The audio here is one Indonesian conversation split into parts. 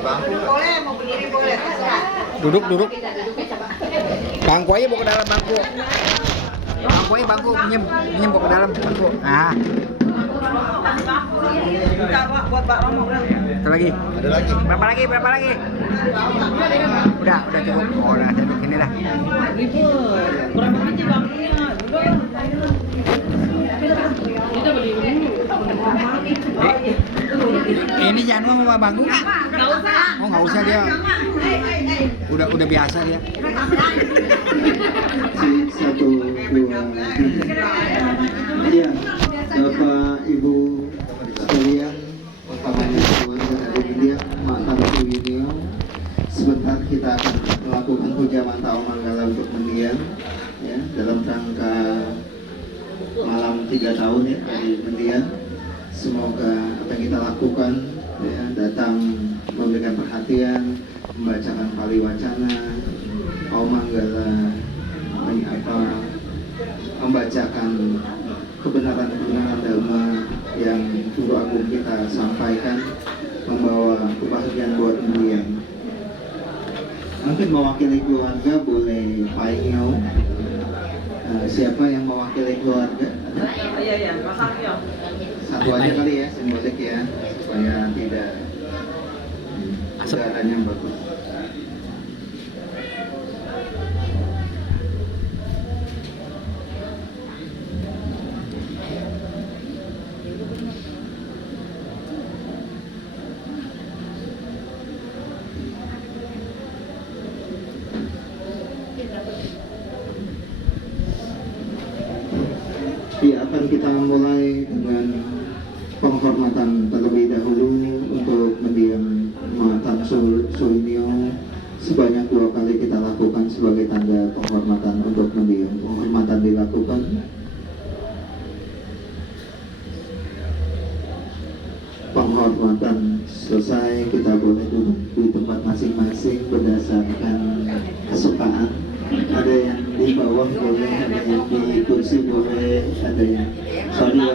bangku boleh, mau berdiri boleh, terserah. Duduk. Bangku aja bawa ke dalam bangku. Bangku pinjem bawa ke dalam bangku. Nah. Kita buat Pak Romo udah. Satu lagi. Ada lagi. Berapa lagi? Udah cukup. Oh, udah cukup ini dah. Berapa biji bangkunya? Kita berdiri dulu. Ini jangan mau bangku nggak? Nggak usah. Oh, nggak usah dia. Udah biasa dia. 1, 2, 3. Iya, Bapak Ibu sekalian, utamanya keluarga dari mendiang Mata Suwinio. Sebentar kita akan melakukan puja Manta Manggala untuk mendiang, ya, dalam rangka malam 3 tahun ya dari mendiang. Semoga apa yang kita lakukan ya, datang memberikan perhatian, membacakan pali wacana, Manggala membacakan kebenaran dhamma yang Guru Agung kita sampaikan, membawa kebahagiaan buat mendiang. Mungkin mewakili keluarga boleh Pak Inyo. Siapa yang mewakili keluarga? Iya, Mas Alfio. Satu aja kali ya, simbolik ya, supaya tidak udaranya bagus. Ya, akan kita mulai dengan penghormatan terlebih dahulu untuk mendiang Matan Suwinio. Sebanyak 2 kali kita lakukan sebagai tanda penghormatan untuk mendiang. Penghormatan dilakukan. Penghormatan selesai, kita boleh duduk di tempat masing-masing berdasarkan kesukaan. Ada yang di bawah boleh, ada yang di kursi boleh, ada yang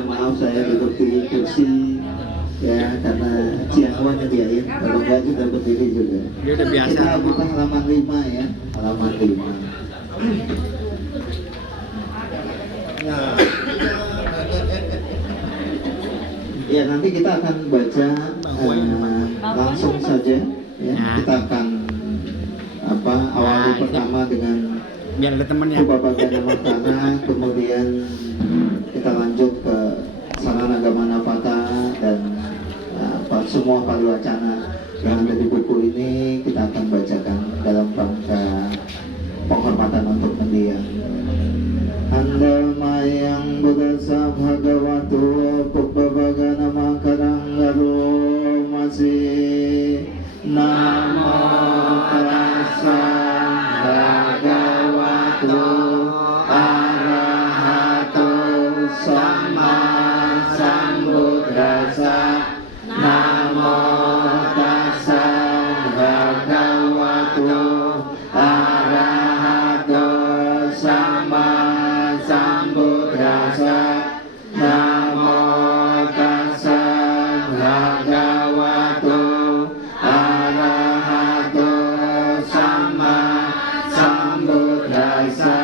maaf saya duduk di kursi ya karena Cianwan nyediain, kalau enggak juga berdiri juga. Dia udah biasa. Kita buka halaman 5 ya, halaman 5. Ya, nanti kita akan baca langsung saja ya. Kita akan awali pertama dengan biar ada temennya. Upabagana Matana, kemudian kita lanjut ke Sarana Gamana Pata dan semua pali wacana yang ada di buku ini kita akan bacakan dalam rangka penghormatan untuk mendiang. Andamayang Buddhasa Bhagavatu Upabagana Makaranggaru Masih Namo Tassa Bhagavato Arahato Sama Sambuddhassa. Namo Tassa Bhagavato Arahato Sama Sambuddhassa. Namo Tassa Bhagavato Arahato Sama Sambuddhassa.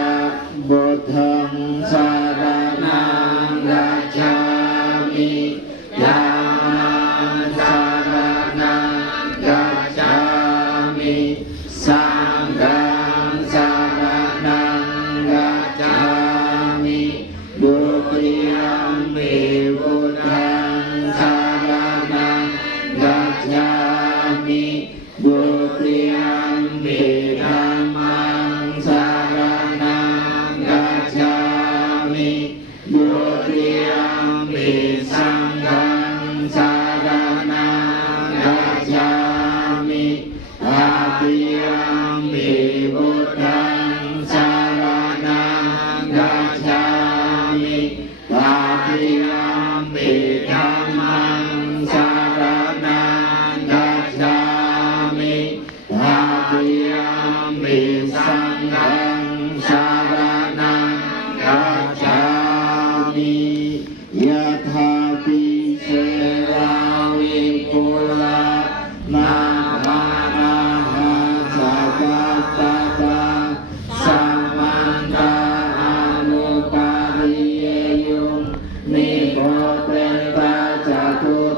Buddhang saranang gacchami, dhammang saranang gacchami, sanghang saranang gacchami, dutiyampi buddhang saranang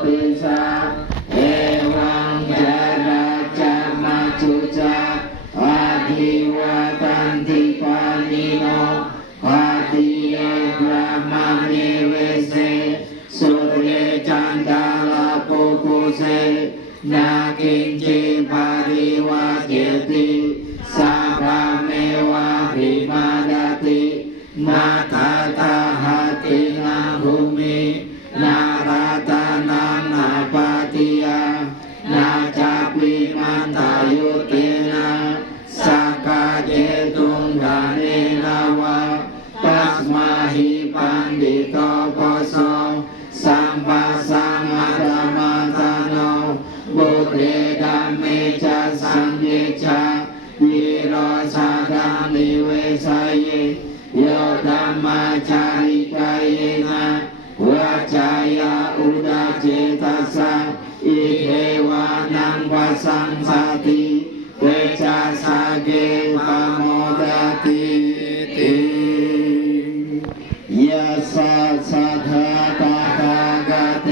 ติสาเอวังจาราจามาจุจาอาทิวาตันติปานิโนปาติเอกรามานิเวเสสุเรจันดาลาโปกุเสนากินจิปาริวาเจติสัพพเมวะภิมาดาตินาคาตาหาตินาภูมินาราตานานาปาติยานาจาปิมันตายุเตนะสักกะเจตุงดาเนนะวะตัสมาหิปันดิโตโกโสสัมปัสสังอะระมาตาโนบุเรดัมเมจะสังเยจาวิโรสาดานิเวสายโยธัมมาจาริกายนะวาจายาอุดาเจตัสสะอิเทวานังวสังสติเวชาสาเกปโมดาติติยะสัสสะทาตาตากะเต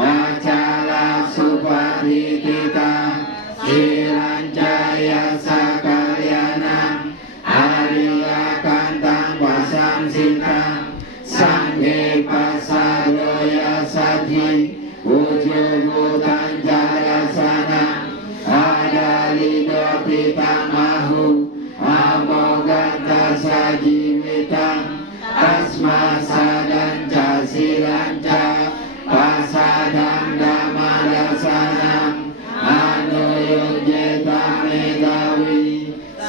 อาจาลาสุปาริติตาสิรัญจายาสักกัลยานังอาริยกันตังปัสสัมสิตังสังเฆปัสสะโรยาสัทธิอุจุบุตัญจายาสานังอาดาลิโดติตังมาหุอาโมกันตัสสะจีวิตังตัสมาสาดัญจสิรัญจาปัสสะดังดามาราสานังอนุโยเจตเมตาวิ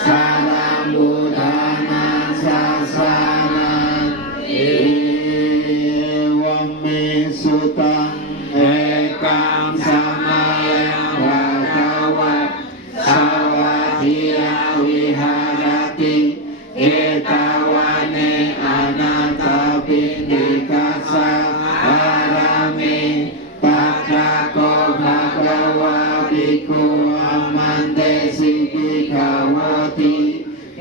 สารังบุทานังสัสสานังเอวัมเมสุตังเอกังสัมมายังภะคะวะสวัสดิยาวิหารติเอตาวะเนอนันตปิณฑิกัสสะอารามิปัจจโกภะคะวะภิกขุอัมมันเตสิกิขาวติ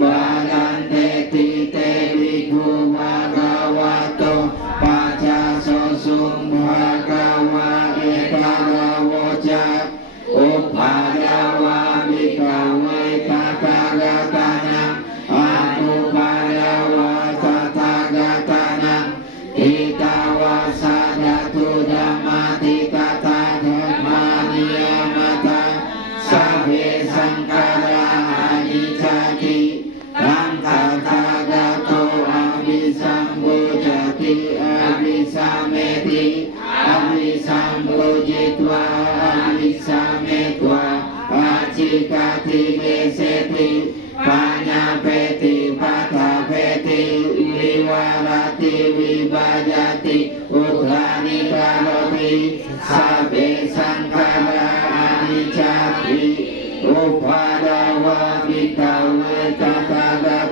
บาลันเตติเตภิกขุภะคะวะโตปัจจโสสุภะคะวะเอกะระโวจะอุปาดาวะภิกขเวตถาคตานังอานุปาดาวะตถาคตานังอิตาวะสาดาตุธัมมาติตถาธัมมานิยามตังสัพเพสังขาราอนิจจติตังตถาคโตอภิสัมพุจติอภิสัมเมติอภิสัมพุจิตวาอภิสัมเมตวาปัจจิกติเมเสติปัญญาเปติปัฏฐาเปติวิวารติวิบาจติอุทานิการติสัพเพสังขาราอนิจจติอุปาดาวะภิกขเวตถาค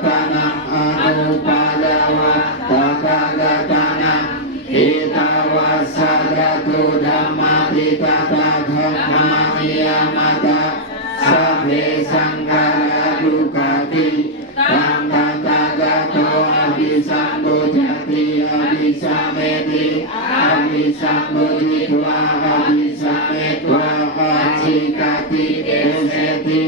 ตานังอนุปาดาวะตถาคตานังอิตาวะสาดาตุธัมมาติตถาธัมมานิยามตังสัพเพสังขาราทุกขติตังตถาคโตอภิสัมพุจติอภิสัมเมติอภิสัมพุจิตวาอภิสัมเมตวาปัจจิกติเอเสติ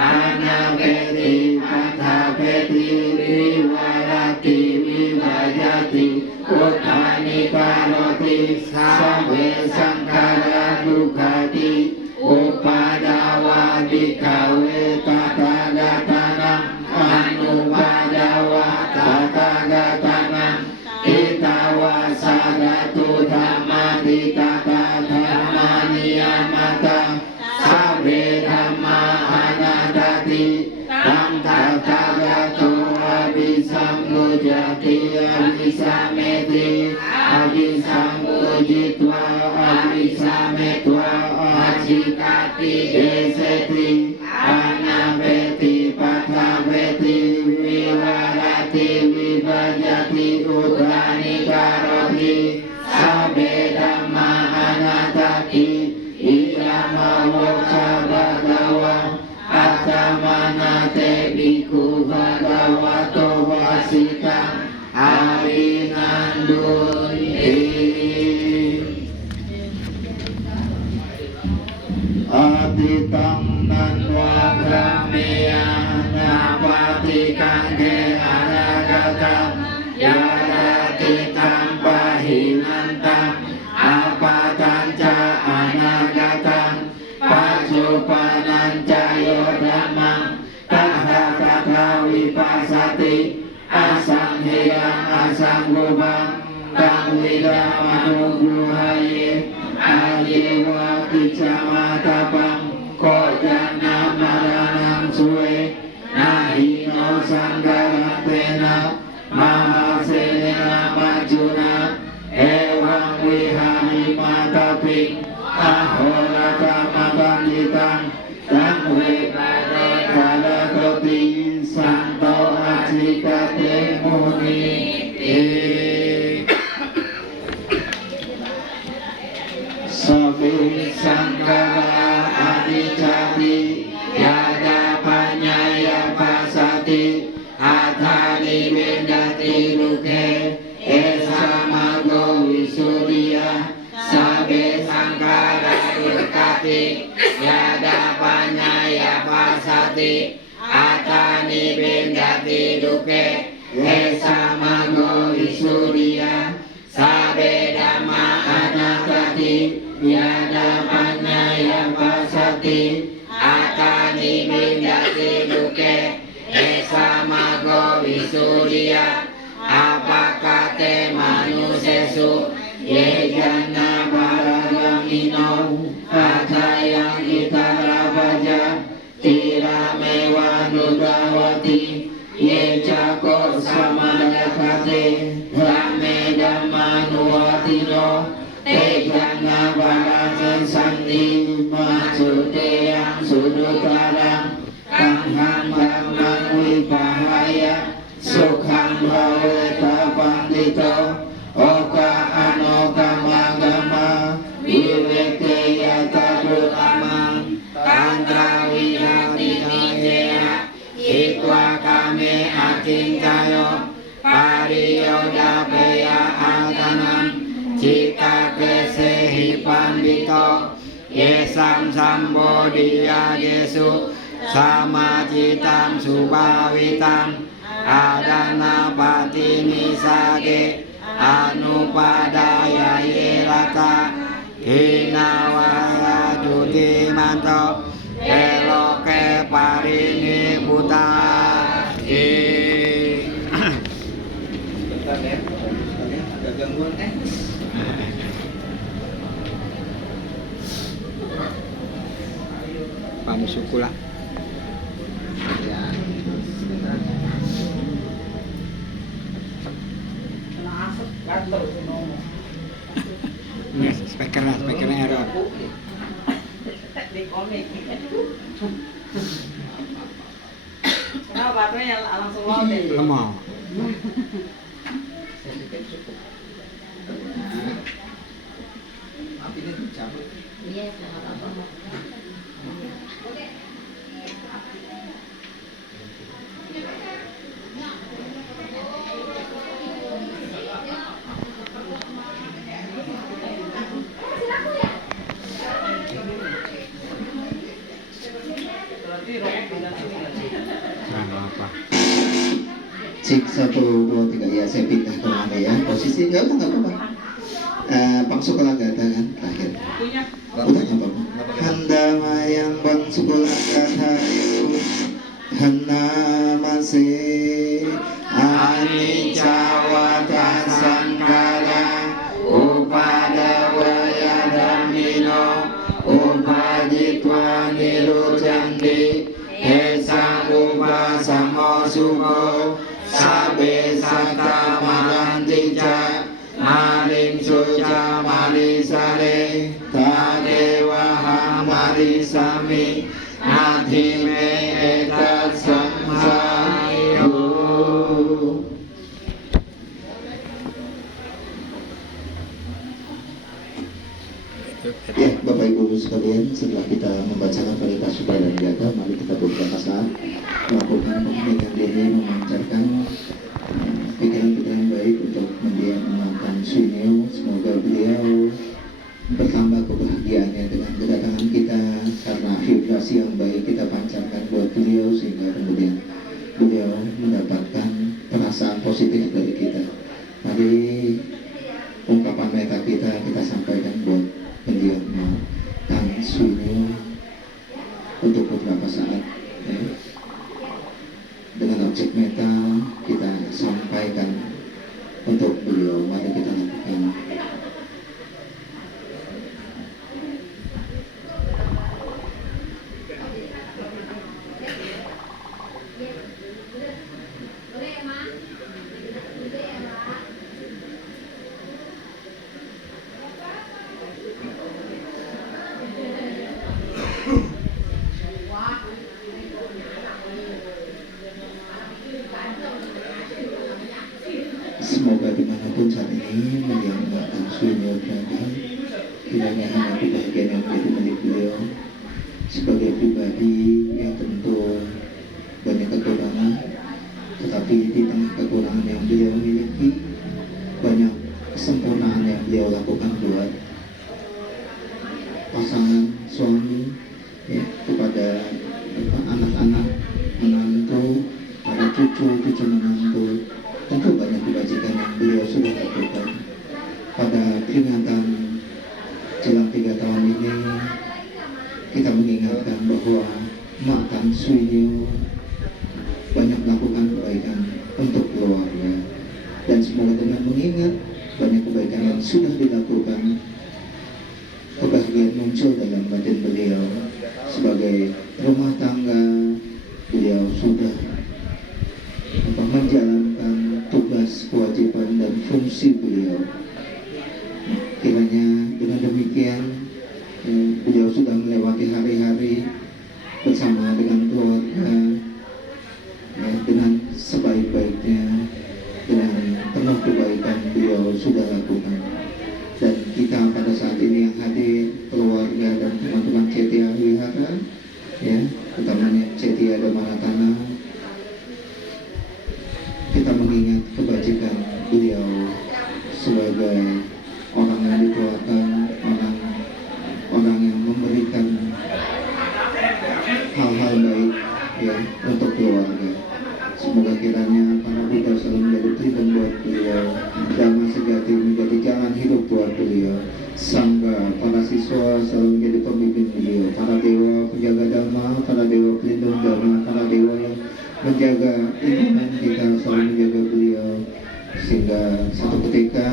อานาเปติปัฏฐาเปติวิวารติวิวายติอุทานิการติสัพเพสังขาราทุกขติอุปาดาวะภิกขเวตถาคตานังอนุปาดาวะตถาคตานังอิตาวะสาดาตุธัมมาติตถาธัมมานิยามตังสัพเพธัมมาอนัตติตังตถาคโตอภิสัมพุจติอภิสัมเมติอภิสัมพุจิตวาอภิสัมเมตวาปัจจิกติเอเสติอานาเปติปัฏฐาเปติวิวารติวิบาจติอุทานิการติสัพเพธัมมาอนัตติอิยามาวะคาภะคะวะอัตตมานาเตภิกขุภะคะวะโตวาสิตังอารินันดุนติ Atitang nanwa prameya napati kangge aragatam yadatitam pahinantam apatanca anagatam pacupananca yodhamam tahakata wipasati asangheyang asanggubam kang widamanuguhaye ayewa kicamatapam kodana maranam suwe nahino sanggarantena mahasenena majuna ewang wihami mataping ahoraka mabangitang tangwe kalakoti santo acikate muni Sobi sangkara adicati yada panyaya pasati adhani bendati luke esa mago visudia sabe sangkara adicati yada panyaya pasati adhani bendati luke esa mago visudia sabe dhamma anagati yada panyaya pasati atani bindati duke esa mago visudia apakate manusesu ye jana paragamino atayang itaravaja tiramewa nudawati ye cako samadakate rame dhammanuatino Tegana balasan sandi maksudnya yang sudutarang Kangham damang wipahaya Sukham baweta pandito Oka anoka magama Viveke yata dutamang Tantra wihati nangea Ikwa kame acintayo Pariyoda peya altanam Cita kesehi pandito Yesam sambodhiya yesu Sama citam subhavitam Adana patini sage Anupadaya yerata Hinawara juti manto Eloke parini buta Bentar ya, ada gangguan Pamusukula. Ya, Ini speakernya error. Kenapa baterainya langsung load deh? Lemah. apinya dicabut. Iya, nggak apa-apa. Cik 1, 2, 3 ya saya pindah ke mana ya posisi nggak apa-apa pangsuk kalagata kan terakhir utanya apa handa mayang pangsuk kalagata handa masih anicca wata sangkara upada waya dhammino upajitwa nirujandi esa upasamo suko sabe sata marantica maring suca marisare tadewaha marisami nadhime etat samsayu. Ya, Bapak Ibu sekalian, setelah kita membacakan Parita Sudha dan Gata, mari kita beberapa saat melakukan pemilihan diri, memancarkan pikiran-pikiran baik untuk mendiam mantan Sunio. Semoga beliau bertambah kebahagiaannya dengan kedatangan kita Suinyo untuk beberapa saat, ya. Dengan objek metal kita sampaikan untuk beliau. Mari kita lakukan. Semoga dimanapun saat ini mendiamkan Suinyo berada, kiranya hanya kebahagiaan yang menjadi milik beliau sebagai pribadi yang tentu banyak kekurangan, tetapi di tengah kekurangan yang beliau miliki banyak kesempurnaan yang beliau lakukan buat pasangan suami, ya, kepada anak-anak, menantu, para cucu menantu. Tentu banyak kebajikan yang beliau sudah lakukan. Pada peringatan jelang 3 tahun ini, kita mengingatkan bahwa Mak Tan Suinyo banyak melakukan kebaikan untuk keluarga, dan semoga dengan mengingat banyak kebaikan yang sudah dilakukan, kebahagiaan muncul dalam batin beliau. Sebagai rumah tangga, beliau sudah menjalankan tugas, kewajiban, dan fungsi beliau. Kiranya dengan demikian beliau sudah melewati hari-hari bersama dengan keluarga, ya, dengan sebaik-baiknya, dengan penuh kebaikan beliau sudah lakukan. Dan kita pada saat ini yang hadir, keluarga dan teman-teman Cetia Wihara, ya, utamanya Cetia Damanatana, kita mengingat kebajikan beliau sebagai orang yang dikeluarkan, orang yang memberikan hal-hal baik, ya, untuk keluarga. Semoga kiranya para Buddha selalu menjadi pelindung buat beliau, Dhamma sejati menjadi jalan hidup buat beliau, Sangha, para siswa selalu menjadi pemimpin beliau, para dewa penjaga Dhamma, para dewa pelindung Dhamma, para dewa yang menjaga iman kita selalu menjaga beliau, sehingga satu ketika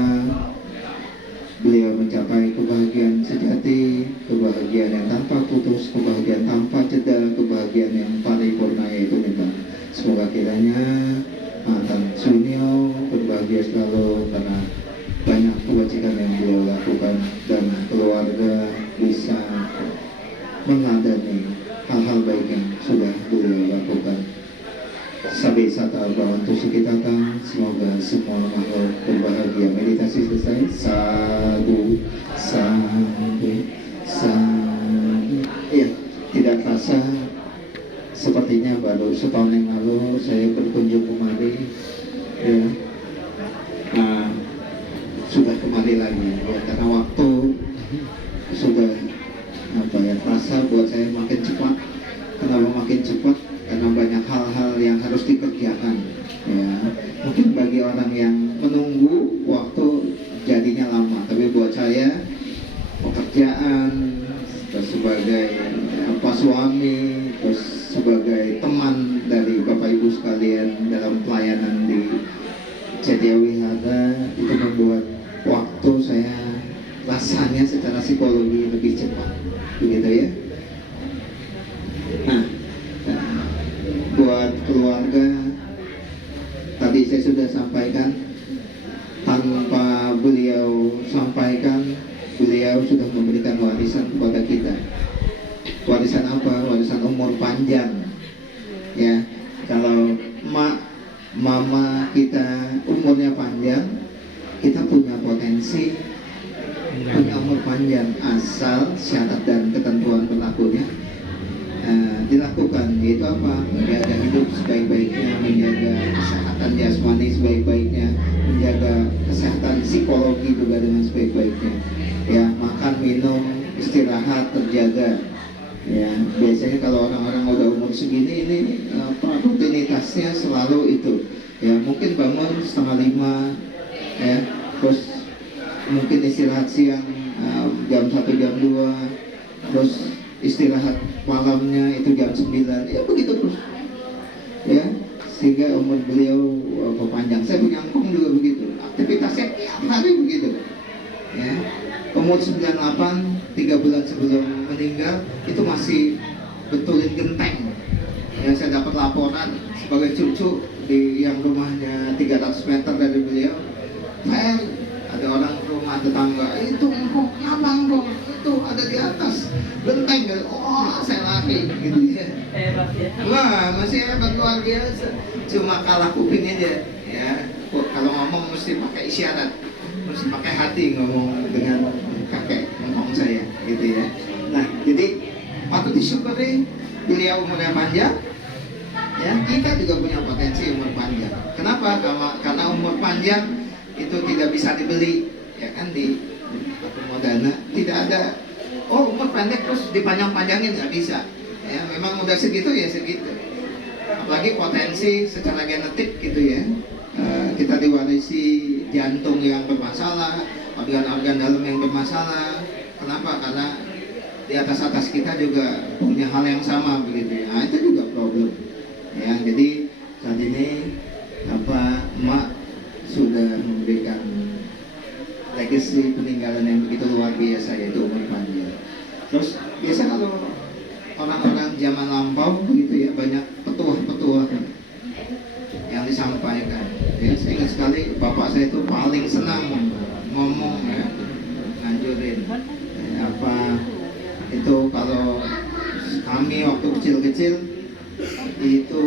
beliau mencapai kebahagiaan sejati, kebahagiaan yang tanpa putus, kebahagiaan tanpa jeda, kebahagiaan yang paripurna, yaitu nibbana. Semoga kiranya Tan Suinyo berbahagia selalu karena banyak kebajikan yang beliau lakukan, dan keluarga bisa meneladani hal-hal baik yang sudah beliau lakukan. Sabi sata bawantu sukitata, semoga semua makhluk berbahagia. Meditasi selesai. Sadu, sadu, sadu. Iya, tidak terasa sepertinya baru setahun yang lalu saya berkunjung kemari, ya. Nah, sudah kembali lagi, ya, karena waktu sudah terasa buat saya makin cepat. Kenapa makin cepat? Karena banyak hal-hal yang harus dikerjakan, ya. Mungkin bagi orang yang menunggu waktu jadinya lama, tapi buat saya pekerjaan, terus sebagai suami, terus sebagai teman dari Bapak Ibu sekalian dalam pelayanan di Cetia Wihara, itu membuat waktu saya rasanya secara psikologi lebih cepat, begitu ya. Nah, buat keluarga, tadi saya sudah sampaikan, tanpa beliau sampaikan, beliau sudah memberikan warisan kepada kita. Warisan apa? Warisan umur panjang, ya. Kalau mama kita umurnya panjang, kita punya potensi punya umur panjang, asal syarat dan ketentuan berlakunya dilakukan, yaitu apa? Menjaga hidup sebaik-baiknya, menjaga kesehatan jasmani sebaik-baiknya, menjaga kesehatan psikologi juga dengan sebaik-baiknya, ya. Makan, minum, istirahat terjaga, ya. Biasanya kalau orang-orang udah umur segini ini rutinitasnya selalu itu, ya. Mungkin bangun 4:30, ya, terus mungkin istirahat siang jam 1 jam 2, terus istirahat malamnya itu jam 9, ya begitu terus ya, sehingga umur beliau berpanjang. Saya punya engkong juga begitu, aktivitasnya tiap hari begitu ya. Umur 98, 3 bulan sebelum meninggal itu masih betulin genteng ya. Saya dapat laporan sebagai cucu di yang rumahnya 300 meter dari beliau, ada orang rumah tetangga, itu engkong, kenapa engkong? Itu ada di atas genteng, oh saya lari gitu ya. Hebat ya. Wah, masih hebat, luar biasa. Cuma kalah kuping aja ya. Kalau ngomong mesti pakai isyarat, mesti pakai hati ngomong dengan kakek ngomong saya gitu ya. Nah, jadi patut disyukuri beliau umurnya panjang ya. Kita juga punya potensi umur panjang. Kenapa? Karena umur panjang itu tidak bisa dibeli ya kan, di Modana tidak ada oh umur pendek terus dipanjang-panjangin, nggak bisa ya. Memang udah segitu ya segitu. Apalagi potensi secara genetik gitu ya. Kita diwarisi jantung yang bermasalah, organ-organ dalam yang bermasalah. Kenapa? Karena di atas kita juga punya hal yang sama begitu ya. Nah, itu juga problem ya. Jadi saat ini emak sudah memberikan legacy peninggalan yang begitu luar biasa, yaitu umur panjang. Terus biasa kalau orang-orang zaman lampau begitu ya, banyak petuah-petuah yang disampaikan ya. Saya ingat sekali bapak saya itu paling senang ngomong ya, nganjurin ya, itu kalau kami waktu kecil-kecil itu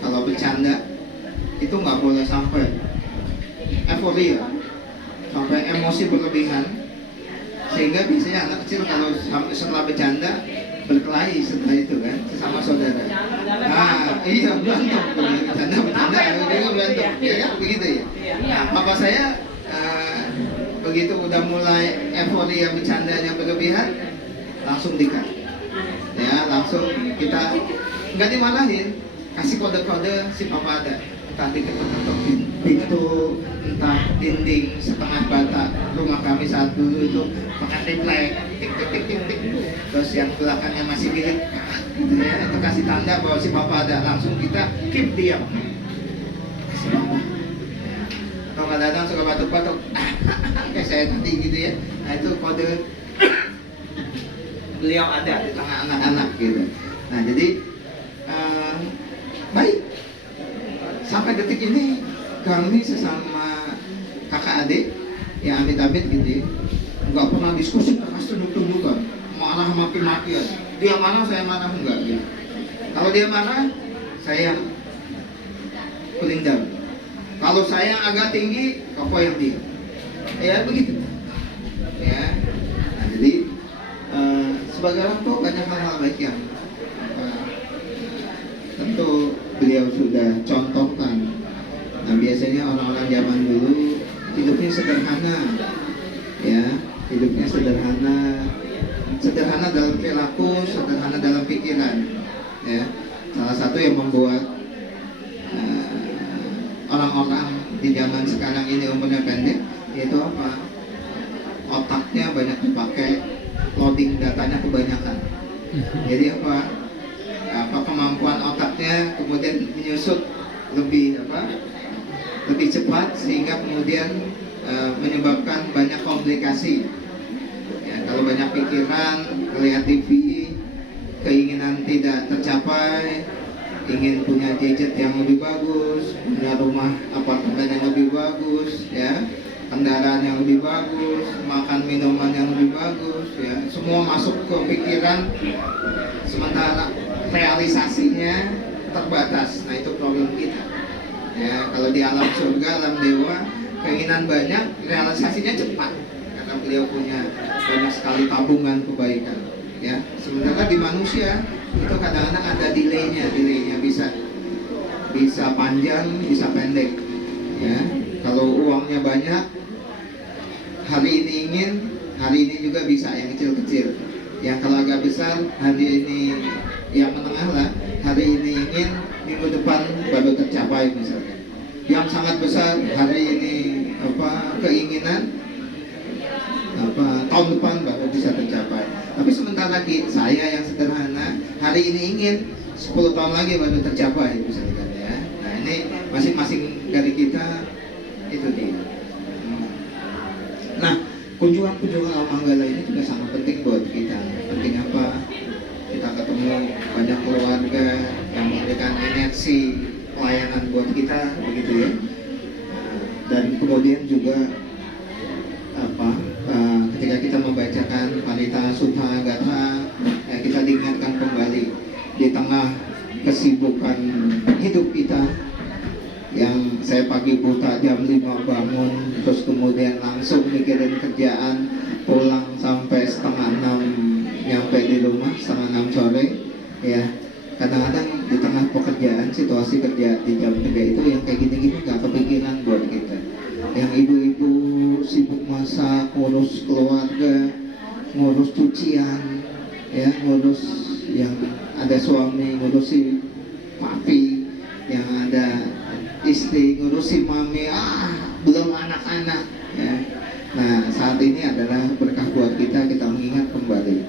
kalau bercanda itu nggak boleh sampai euforia, sampai emosi berlebihan, sehingga biasanya anak kecil kalau setelah bercanda berkelahi setelah itu kan sesama saudara. Iya berantem, bercanda juga berantem, ya kan begitu ya. Nah, papa saya begitu udah mulai euforia bercandanya berlebihan, langsung dikat, ya langsung kita nggak dimarahin, kasih kode-kode si papa ada. Entah diketok-ketok pintu, entah dinding setengah bata rumah kami saat dulu itu pakai triplek, tik. Terus yang belakangnya masih milik, ya, itu kasih tanda bahwa si papa ada. Langsung kita keep diam. Si papa. Atau kadang-kadang suka batuk-batuk, kayak saya tadi gitu ya. Nah itu kode beliau ada di tengah anak-anak gitu. Nah jadi baik. Sampai detik ini kami sesama kakak adik ya amit-amit gitu ya, nggak pernah diskusi keras tunduk-tundukan, marah maki-makian. Dia marah saya marah, enggak gitu. Kalau dia marah saya cooling down. Kalau saya agak tinggi, koko yang diam. Ya begitu. Ya. Nah, jadi sebagai orang tua banyak hal-hal baik yang tentu beliau sudah contohkan. Nah biasanya orang-orang zaman dulu hidupnya sederhana ya, hidupnya sederhana dalam perilaku, sederhana dalam pikiran ya. Salah satu yang membuat orang-orang di zaman sekarang ini umurnya pendek yaitu apa? Otaknya banyak dipakai, loading datanya kebanyakan. Jadi apa kemampuan otaknya kemudian menyusut lebih cepat, sehingga kemudian menyebabkan banyak komplikasi ya. Kalau banyak pikiran, lihat TV, keinginan tidak tercapai, ingin punya gadget yang lebih bagus, punya rumah apartemen yang lebih bagus ya, kendaraan yang lebih bagus, makan minuman yang lebih bagus ya, semua masuk ke pikiran, sementara realisasinya terbatas. Nah itu problem kita ya. Kalau di alam surga, alam dewa, keinginan banyak, realisasinya cepat karena beliau punya banyak sekali tabungan kebaikan ya. Sementara di manusia itu kadang-kadang ada delaynya bisa panjang, bisa pendek ya. Kalau uangnya banyak, hari ini ingin, hari ini juga bisa yang kecil-kecil. Yang kalau agak besar, hari ini yang menengah lah, hari ini ingin, minggu depan baru tercapai misalnya. Yang sangat besar, hari ini keinginan, tahun depan baru bisa tercapai. Tapi sementara hati saya yang sederhana hari ini ingin 10 tahun lagi baru tercapai misalkan ya. Nah ini masing-masing dari kita itu dia. Nah kunjungan Alam Manggala ini juga sangat penting buat kita. Penting apa? Kita ketemu banyak keluarga yang memberikan energi pelayanan buat kita begitu ya. Dan kemudian juga ketika kita membacakan Parita Sutta Gatha, kita diingatkan kembali di tengah kesibukan hidup kita yang saya pagi buta jam 5 bangun, terus kemudian langsung mikirin kerjaan, pulang sampai setengah 6 nyampe di rumah setengah 6 sore ya. Kadang-kadang di tengah pekerjaan, situasi kerja di jam kerja itu yang kayak gini-gini gak kepikiran buat kita. Yang ibu-ibu sibuk masak, ngurus keluarga, ngurus cucian, ya, ngurus yang ada suami, ngurusi papi, yang ada istri, ngurusi mami, belum anak-anak, ya. Nah, saat ini adalah berkah buat kita mengingat kembali,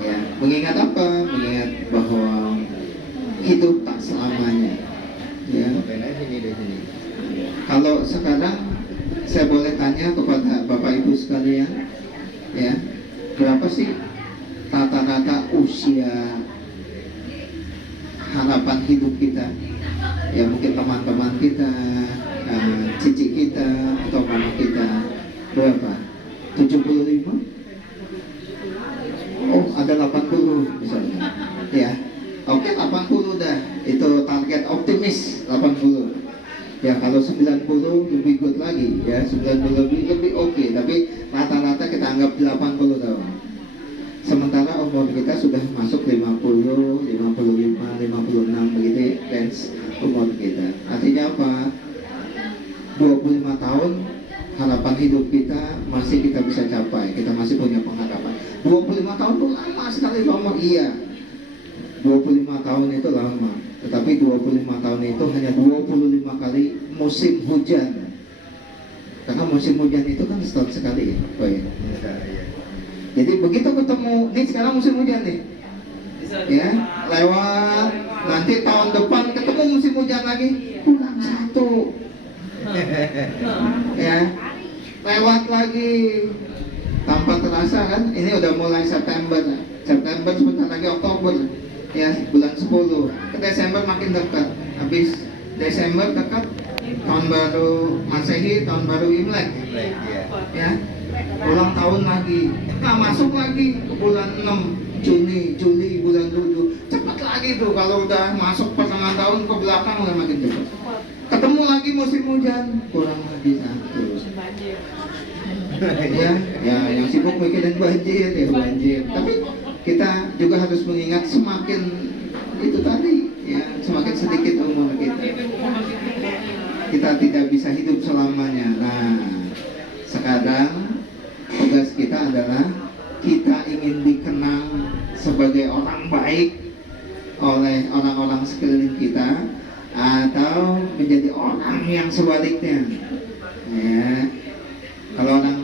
ya. Mengingat apa? Mengingat bahwa hidup tak selamanya, ya. Kalau sekarang saya boleh tanya kepada Bapak Ibu sekalian, ya, berapa sih rata-rata usia harapan hidup kita? Ya mungkin teman-teman kita, cici kita atau mama kita, berapa? 75? Oh, ada 80 misalnya, ya. Oke, 80 dah. Itu target optimis 80. Ya kalau 90 lebih good lagi ya, 90 lebih oke, tapi rata-rata kita anggap 80 tahun. Sementara umur kita sudah masuk 50, 55, 56 begitu range umur kita. Artinya apa? 25 tahun harapan hidup kita masih kita bisa capai, kita masih punya pengharapan. 25 tahun itu lama sekali lama, iya. 25 tahun itu lama, tetapi 25 tahun itu hanya 25 kali musim hujan. Karena musim hujan itu kan setahun sekali ya, Pak ya. Jadi begitu ketemu, nih sekarang musim hujan nih, ya, lewat, nanti tahun depan ketemu musim hujan lagi, kurang 1, ya, lewat lagi, tanpa terasa kan, ini udah mulai September sebentar lagi Oktober. Ya, bulan 10 ke Desember makin dekat. Habis Desember dekat tahun baru Masehi, tahun baru Imlek. Ya. Ulang tahun lagi. Nah, masuk lagi ke bulan 6, Juni, Juli, bulan 7. Cepat lagi tuh kalau udah masuk pertengahan tahun ke belakang udah makin cepat. Ketemu lagi musim hujan, kurang lagi 1. Ya, yang sibuk mikirin banjir ya banjir. Tapi kita juga harus mengingat semakin itu tadi ya, semakin sedikit umur kita tidak bisa hidup selamanya. Nah, sekarang tugas kita adalah kita ingin dikenang sebagai orang baik oleh orang-orang sekeliling kita atau menjadi orang yang sebaliknya, ya. Kalau orang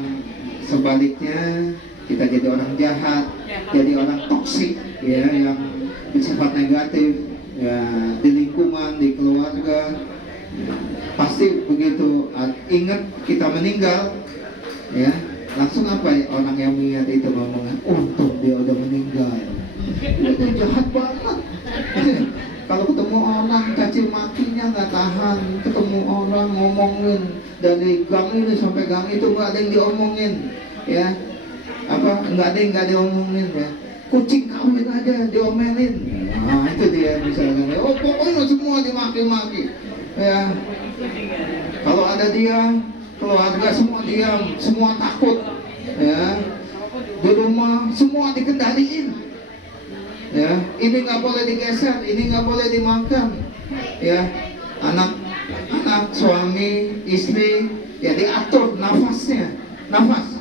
sebaliknya kita jadi orang jahat, jadi orang toksik, ya, yang bersifat negatif, ya, di lingkungan, di keluarga, pasti begitu. Ingat kita meninggal, ya, langsung apa ya orang yang mengingat itu ngomong, untung dia udah meninggal, dia jahat banget. Kalau ketemu orang caci makinya nggak tahan, ketemu orang ngomongin dari gang ini sampai gang itu nggak ada yang diomongin, ya. Apa nggak ada diomongin, ya, kucing kawin aja diomelin. Nah itu dia misalnya, oh pokoknya semua dimaki-maki, ya. Kalau ada dia, keluarga semua diam, semua takut, ya. Di rumah semua dikendaliin, ya. Ini nggak boleh digeser, ini nggak boleh dimakan, ya. Anak suami istri ya diatur nafasnya, nafas.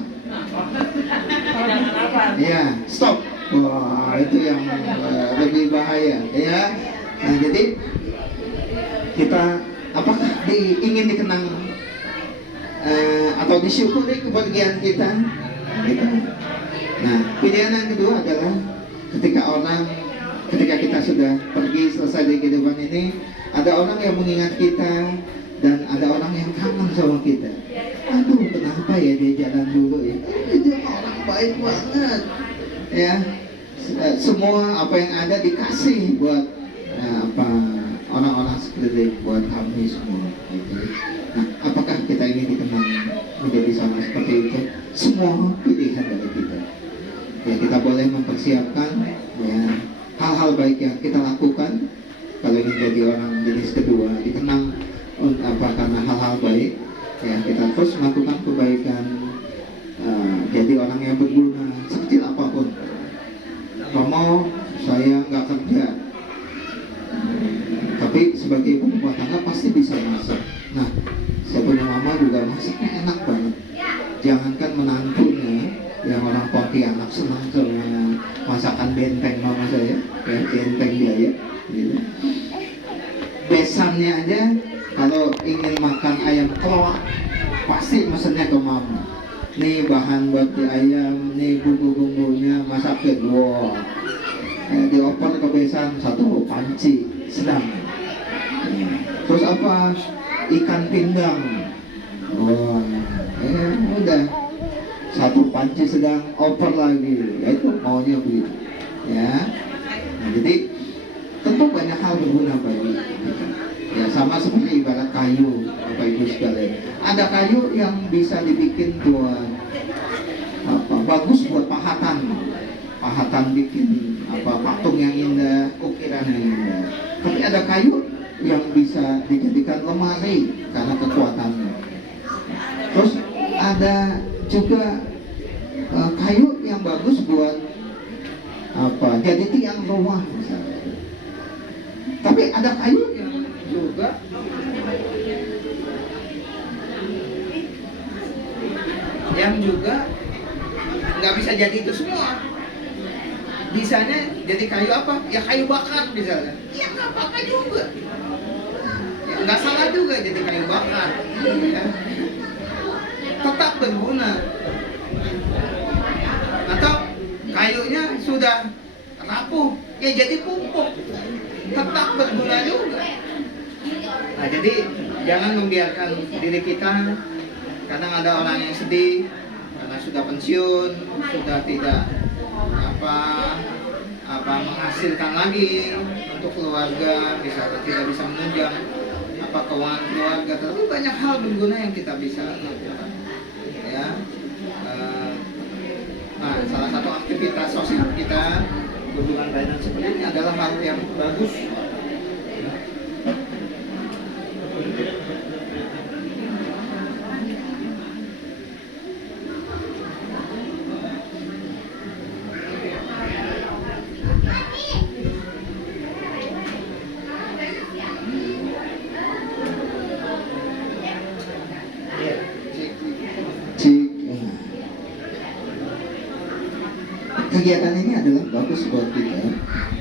Ya, stop. Wah, itu yang lebih bahaya, ya. Nah, jadi kita apakah ingin dikenang atau disyukuri kebahagiaan kita? Gitu. Nah, pilihan yang kedua adalah ketika kita sudah pergi selesai dari kehidupan ini, ada orang yang mengingat kita dan ada orang yang kangen sama kita. Aduh, kenapa ya dia jalan dulu ya? Dia orang baik banget, ya. Semua apa yang ada dikasih buat orang-orang sekeliling, buat kami semua. Gitu. Nah, apakah kita ini dikenal menjadi sama seperti itu? Semua pilihan dari kita. Ya, kita boleh mempersiapkan ya hal-hal baik yang kita lakukan kalau ingin jadi orang jenis kedua, dikenang karena hal-hal baik. Ya, kita terus melakukan kebaikan, jadi orang yang berguna sekecil apapun. Kalau mau saya nggak kerja, tapi sebagai ibu rumah tangga pasti bisa masak. Nah, saya punya mama juga masaknya enak banget. Jangankan menantunya yang orang Pontianak senang sama masakan benteng mama saya, ya, benteng biaya, gitu. Besannya aja kalau ingin makan ayam keloak pasti mesennya ke mama. Nih bahan buat di ayam, nih bumbu-bumbunya masakin, wow. Dioper ke besan satu panci sedang. Terus apa? Ikan pindang. Wah, udah satu panci sedang oper lagi. Ya, itu maunya begitu. Ya. Nah, jadi tentu banyak hal berguna bagi kita. Ya, sama seperti ibarat kayu, Bapak Ibu sekalian. Ada kayu yang bisa dibikin buat bagus buat pahatan bikin patung yang indah, ukiran yang indah. Tapi ada kayu yang bisa dijadikan lemari karena kekuatannya. Terus ada juga kayu yang bagus buat jadi tiang rumah misalnya. Tapi ada kayu yang juga nggak bisa jadi itu semua. Bisanya jadi kayu apa? Ya kayu bakar misalnya. Ya nggak apa-apa juga. Ya, nggak salah juga jadi kayu bakar. Ya. Tetap berguna. Atau kayunya sudah rapuh, ya jadi pupuk. Tetap berguna juga. Nah, jadi jangan membiarkan diri kita. Kadang ada orang yang sedih karena sudah pensiun, sudah tidak menghasilkan lagi untuk keluarga, tidak bisa menunjang keuangan keluarga. Tapi banyak hal berguna yang kita bisa lakukan. Ya, nah, salah satu aktivitas sosial kita hubungan layanan seperti ini adalah hal yang bagus. Kegiatan ini adalah bagus buat kita.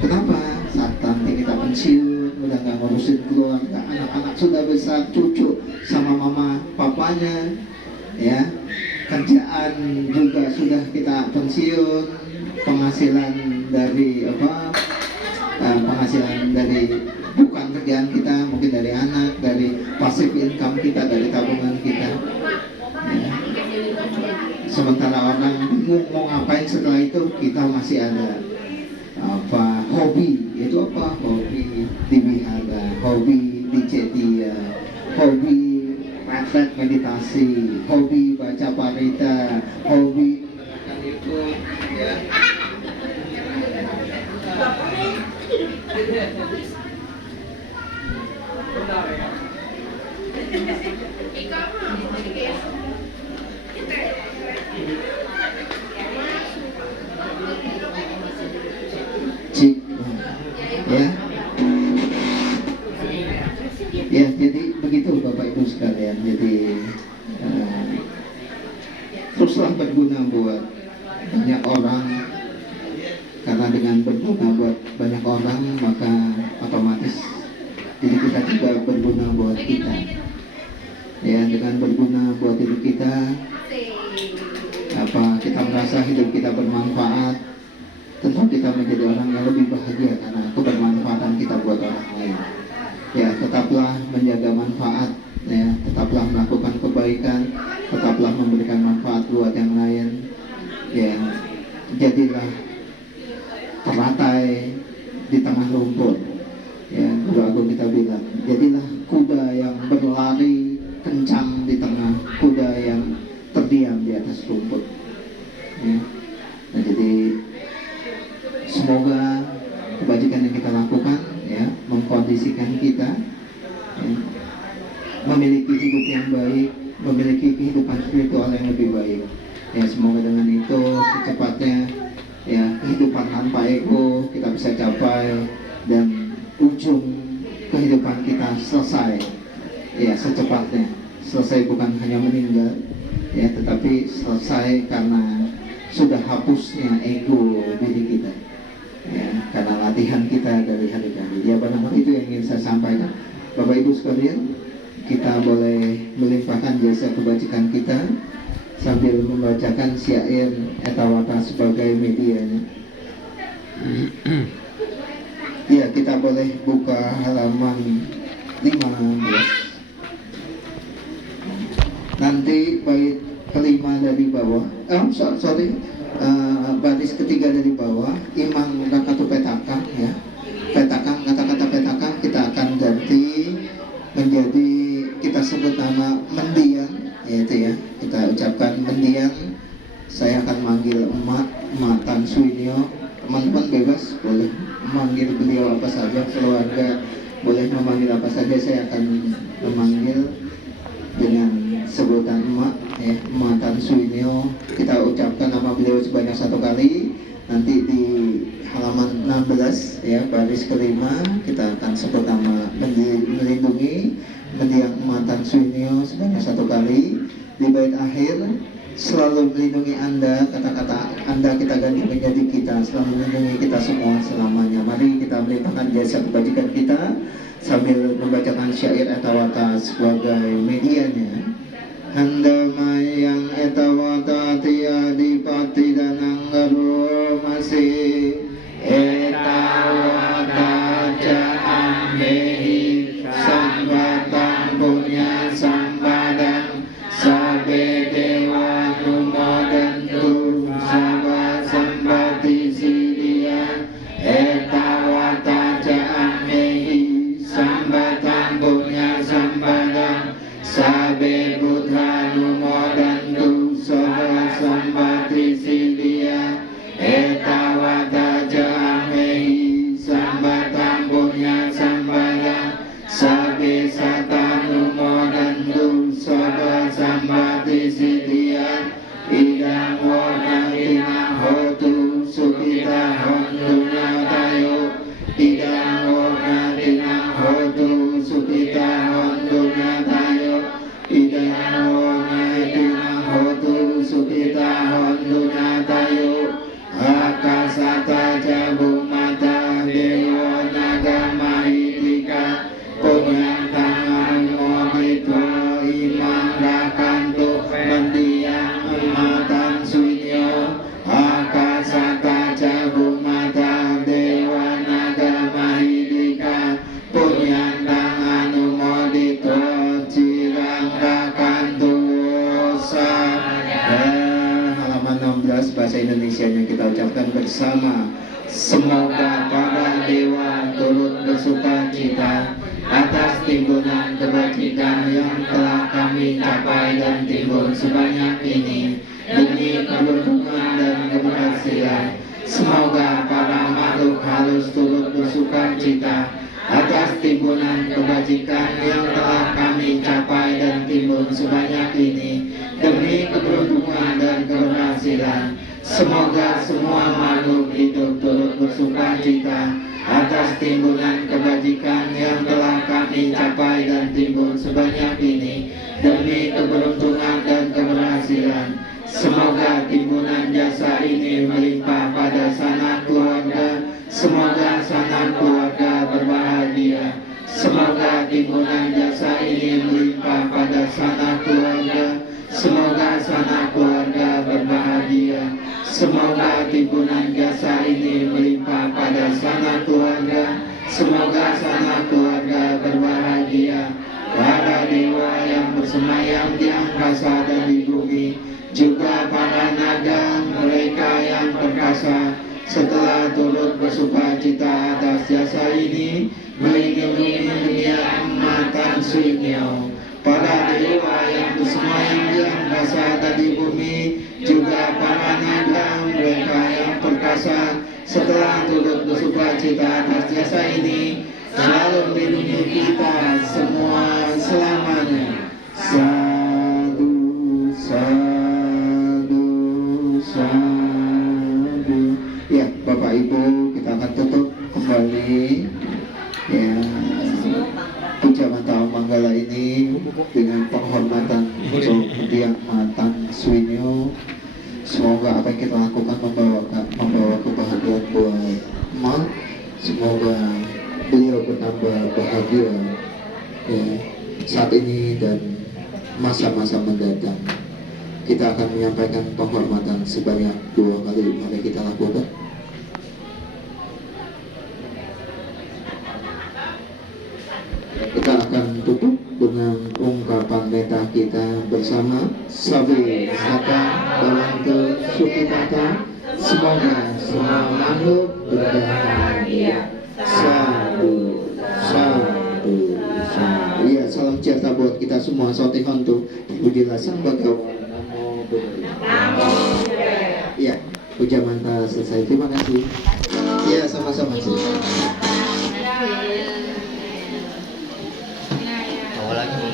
Kenapa? Saat nanti kita pensiun, udah nggak ngurusin keluarga, anak-anak sudah besar, cucu sama mama papanya, ya, kerjaan juga sudah kita pensiun, penghasilan dari bukan kerjaan kita, mungkin dari anak, dari passive income kita, dari tabungan kita. Ya. Sementara orang bingung mau ngapain setelah itu, kita masih ada hobi. Itu apa? Hobi di wihara, hobi di cetia, hobi retret meditasi, hobi baca parita, hobi mendengarkan YouTube, ya. Ya, jadi begitu Bapak Ibu sekalian. Jadi teruslah berguna buat banyak orang, karena dengan berguna buat banyak orang maka otomatis diri kita juga berguna buat kita. Ya, dengan berguna buat hidup kita, kita merasa hidup kita bermanfaat, tentu kita kita menjadi orang yang lebih bahagia karena kebermanfaatan kita buat orang lain. Ya, tetaplah menjaga manfaat, ya, tetaplah melakukan kebaikan, tetaplah memberikan manfaat buat yang lain. Ya, jadilah teratai di tengah rumput. Ya, Guru Agung kita bilang, jadilah kuda yang berlari kencang di tengah kuda yang terdiam di atas rumput. Ya. Nah, jadi semoga kebajikan yang kita lakukan, ya, mengkondisikan kita, ya, memiliki hidup yang baik, memiliki kehidupan spiritual yang lebih baik. Ya, semoga dengan itu secepatnya, ya, kehidupan tanpa ego kita bisa capai dan ujung kehidupan kita selesai, ya, secepatnya. Selesai bukan hanya meninggal, ya, tetapi selesai karena sudah hapusnya ego diri kita, ya, karena latihan kita dari hari ke hari. Ya, barangkali itu yang ingin saya sampaikan. Bapak Ibu sekalian, kita boleh melimpahkan jasa kebajikan kita sambil membacakan syair etawata sebagai medianya. Ya, kita boleh buka halaman 15. Nanti bait kelima dari bawah, baris ketiga dari bawah, Imam Rakatu Petakang, ya. Petakang, kata-kata petakang kita akan ganti menjadi, kita sebut nama mendiang, yaitu, ya, kita ucapkan mendiang. Saya akan manggil emak Tan Suinyo. Teman-teman bebas boleh memanggil beliau apa saja, keluarga boleh memanggil apa saja. Saya akan memanggil dengan sebutan emak, ya, Emak Tan Suinyo. Kita ucapkan nama beliau sebanyak 1 kali. Nanti di halaman 16, ya, baris kelima kita akan sebut nama melindungi mendiang Emak Tan Suinyo sebanyak 1 kali. Di bait akhir, selalu melindungi Anda, kata-kata Anda kita ganti menjadi kita, selalu melindungi kita semua selamanya. Mari kita melimpahkan jasa kebajikan kita sambil membacakan syair etawata sebagai medianya. Handamayang etawata tiya dipati danang garu masih etawata jaambehi sambatang punya sampadang sabe dewa numodantu sabah sambati sidia etawata jaambehi sambatang punya sampadang sabe buddha numodantu sabah sambati sidia etawata jaambehi sambatang punya sampadang sabe sata numodantu sabah sambati sidia idang warna inang hotu sukita hondunya tayo idang warna inang hotu sukita hondunya tayo idang warna inang hotu sukita hondunya tayo akasata jabu mata dewa naga mahitika punyang tangan mohito imam rakanto mendiang Emak Tan Suinyo akasata jabu mata dewa naga mahitika punyang tangan modito cirang rakanto halaman 16 bahasa Indonesianya kita ucapkan bersama. Semoga para dewa turut bersuka cita atas timbunan kebajikan yang telah kami capai dan timbul sebanyak ini demi keberuntungan dan keberhasilan. Semoga para makhluk halus turut bersuka cita atas timbunan kebajikan yang telah kami capai dan timbul sebanyak ini demi keberuntungan dan keberhasilan. Semoga semua makhluk hidup turut bersuka cita atas timbunan kebajikan yang telah kami capai dan timbul sebanyak ini demi keberuntungan dan keberhasilan. Semoga timbunan jasa ini melimpah pada sanak keluarga. Semoga sanak keluarga berbahagia. Semoga timbunan jasa ini melimpah pada sanak keluarga. Semoga sanak keluarga berbahagia. Semoga timbunan jasa ini melimpah sanak keluarga. Semoga sanak keluarga berbahagia. Para dewa yang bersemayam di angkasa dan di bumi, juga para naga mereka yang perkasa, setelah turut bersuka cita atas jasa ini, melindungi dunia amatan sunyo. Para dewa yang bersemayam di angkasa dan di bumi, juga para naga mereka yang perkasa, setelah turut bersuka cita atas jasa ini, selalu melindungi kita semua selamanya. Sadu, sadu, sadu. Ya, Bapak Ibu, kita akan tutup kembali ya puja Mata Manggala ini dengan penghormatan untuk Mendiang Matang Swinyo. Semoga apa yang kita lakukan membawa kebahagiaan buat emak. Semoga beliau bertambah bahagia ya, saat ini dan masa-masa mendatang. Kita akan menyampaikan penghormatan sebanyak 2 kali. Mari kita lakukan. Kita akan tutup dengan ungkapan meta kita bersama. Sabi Saka Bawante Sukitata. Semoga semua makhluk berbahagia. Sadu, sadu, sadu. Iya, salam sejahtera buat kita semua. Sotihon tuh pujilah Sang Bhagawan. Namo Buddhaya. Iya, puja manta selesai. Terima kasih. Iya, sama-sama sih.